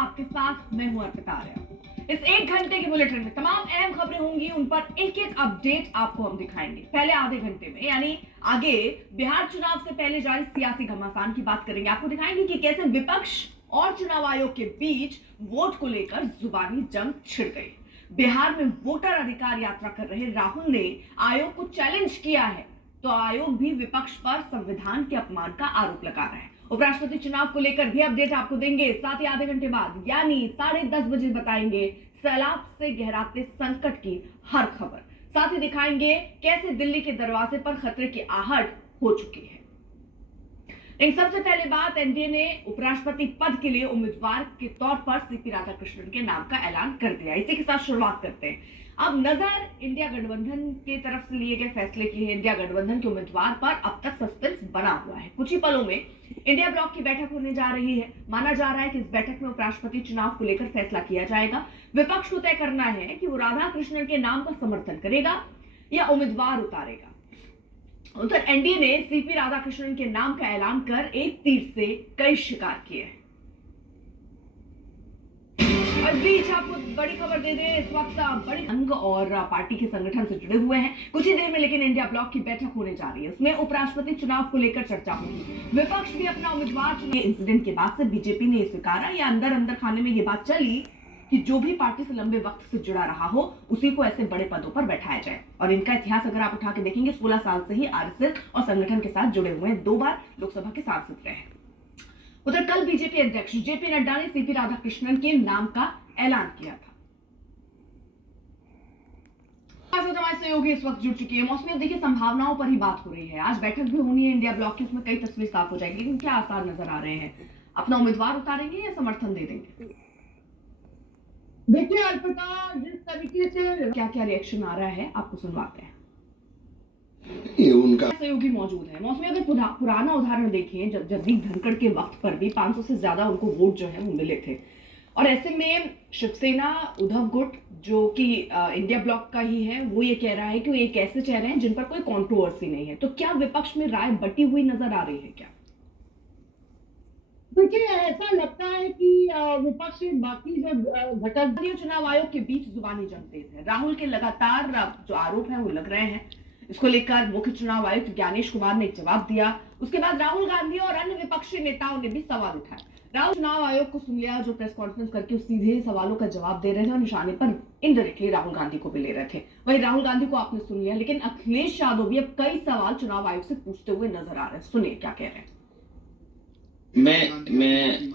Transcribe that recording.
आपके साथ मैं हूं अर्पिता आर्या। इस 1 घंटे के बुलेटिन में तमाम अहम खबरें होंगी, उन पर एक एक अपडेट आपको हम दिखाएंगे। पहले आधे घंटे में यानी आगे बिहार चुनाव से पहले जारी सियासी घमासान की बात करेंगे। आपको दिखाएंगे कि कैसे विपक्ष और चुनाव आयोग के बीच वोट को लेकर जुबानी जंग छिड़ गई। बिहार में वोटर अधिकार यात्रा कर रहे राहुल ने आयोग को चैलेंज किया है, तो आयोग भी विपक्ष पर संविधान के अपमान का आरोप लगा रहा है। उपराष्ट्रपति चुनाव को लेकर भी अपडेट आपको देंगे। साथ ही आधे घंटे बाद यानी 10:30 बजे बताएंगे सैलाब से गहराते संकट की हर खबर। साथ ही दिखाएंगे कैसे दिल्ली के दरवाजे पर खतरे की आहट हो चुकी है। इन सबसे पहले बात, एनडीए ने उपराष्ट्रपति पद के लिए उम्मीदवार के तौर पर सीपी राधाकृष्णन के नाम का ऐलान कर दिया। इसी के साथ शुरुआत करते हैं। अब नजर इंडिया गठबंधन की तरफ से लिए गए फैसले की है। इंडिया गठबंधन के उम्मीदवार पर अब तक सस्पेंस बना हुआ है। कुछ ही पलों में इंडिया ब्लॉक की बैठक होने जा रही है। माना जा रहा है कि इस बैठक में उपराष्ट्रपति चुनाव को लेकर फैसला किया जाएगा। विपक्ष को तय करना है कि वो राधाकृष्णन के नाम का समर्थन करेगा या उम्मीदवार उतारेगा। उधर एनडीए ने सीपी राधाकृष्णन के नाम का ऐलान कर एक तीर से कई शिकार किए हैं। और बीच आपको बड़ी खबर दे दें, इस वक्त बड़ी संघ और पार्टी के संगठन से जुड़े हुए हैं। कुछ ही देर में लेकिन इंडिया ब्लॉक की बैठक होने जा रही है। उसमें उपराष्ट्रपति चुनाव को लेकर चर्चा होगी। विपक्ष भी अपना उम्मीदवार चुने। इंसिडेंट के बाद से बीजेपी ने स्वीकारा या अंदर अंदर खाने में ये बात चली कि जो भी पार्टी से लंबे वक्त से जुड़ा रहा हो उसी को ऐसे बड़े पदों पर बैठाया जाए। और इनका इतिहास अगर आप उठा के देखेंगे, 16 साल से ही आरएसएस और संगठन के साथ जुड़े हुए हैं। 2 बार लोकसभा के सांसद रहे हैं। उधर कल बीजेपी अध्यक्ष जेपी नड्डा ने सीपी राधाकृष्णन के नाम का ऐलान किया था। हमारे सहयोगी इस वक्त जुड़ चुकी है। मौसमी, अब देखिए संभावनाओं पर ही बात हो रही है। आज बैठक भी होनी है इंडिया ब्लॉक की, उसमें कई तस्वीर साफ हो जाएगी। लेकिन क्या आसार नजर आ रहे हैं? अपना उम्मीदवार उतारेंगे या समर्थन दे देंगे? देखिए अर्पिता, जिस तरीके से क्या क्या रिएक्शन आ रहा है आपको सुनवाते हैं। ये उनका सहयोगी मौजूद है। मौसमी, अगर पुराना उदाहरण देखें, जब जगदीप धनखड़ के वक्त पर भी 500 से ज्यादा उनको वोट जो है वो मिले थे। और ऐसे में शिवसेना उद्धव गुट जो कि इंडिया ब्लॉक का ही है, वो ये कह रहा है कि वो एक ऐसे चेहरे हैं जिन पर कोई कंट्रोवर्सी नहीं है। तो क्या विपक्ष में राय बटी हुई नजर आ रही है क्या? देखिए, ऐसा लगता है कि विपक्ष के बाकी जो घटक चुनाव आयोग के बीच जुबानी जंग तेज है। राहुल के लगातार जो आरोप है वो लग रहे हैं। इसको लेकर मुख्य चुनाव आयुक्त ज्ञानेश कुमार ने एक जवाब दिया। उसके बाद राहुल गांधी और अन्य विपक्षी नेताओं ने भी सवाल उठाए। राहुल चुनाव आयोग को सुन लिया, जो प्रेस कॉन्फ्रेंस करके सीधे सवालों का जवाब दे रहे थे और निशाने पर इनडायरेक्टली राहुल गांधी को भी ले रहे थे। वहीं राहुल गांधी को आपने सुन लिया, लेकिन अखिलेश यादव भी अब कई सवाल चुनाव आयोग से पूछते हुए नजर आ रहे हैं। सुनिए क्या कह रहे हैं। मैं